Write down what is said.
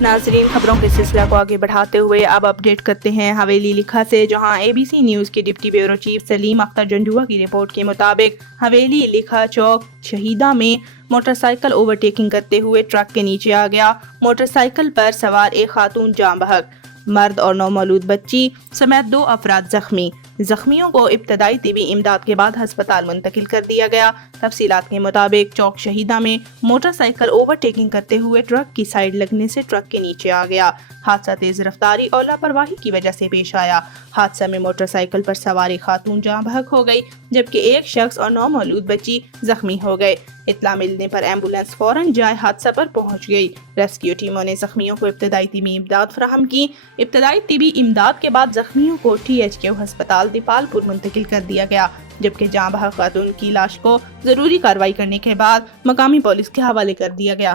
ناظرین، خبروں کے سلسلہ کو آگے بڑھاتے ہوئے اب اپڈیٹ کرتے ہیں حویلی لکھا سے، جہاں ABC نیوز کے ڈپٹی بیورو چیف سلیم اختر جنجوعہ کی رپورٹ کے مطابق حویلی لکھا چوک شہیداں میں موٹر سائیکل اوورٹیکنگ کرتے ہوئے ٹرک کے نیچے آ گیا۔ موٹر سائیکل پر سوار ایک خاتون جاں بحق، مرد اور نومولود بچی سمیت 2 افراد زخمی۔ زخمیوں کو ابتدائی طبی امداد کے بعد ہسپتال منتقل کر دیا گیا۔ تفصیلات کے مطابق چوک شہیداں میں موٹر سائیکل اوورٹیکنگ کرتے ہوئے ٹرک کی سائیڈ لگنے سے ٹرک کے نیچے آ گیا۔ حادثہ تیز رفتاری اور لاپرواہی کی وجہ سے پیش آیا۔ حادثہ میں موٹر سائیکل پر سوار ایک خاتون جاں بحق ہو گئی، جبکہ ایک شخص اور نومولود بچی زخمی ہو گئے۔ اطلاع ملنے پر ایمبولینس فوراً جائے حادثہ پر پہنچ گئی۔ ریسکیو ٹیموں نے زخمیوں کو ابتدائی طبی امداد فراہم کی۔ ابتدائی طبی امداد کے بعد زخمیوں کو THQ ہسپتال دیپال پور منتقل کر دیا گیا، جبکہ جاں بحق خاتون کی لاش کو ضروری کارروائی کرنے کے بعد مقامی پولیس کے حوالے کر دیا گیا۔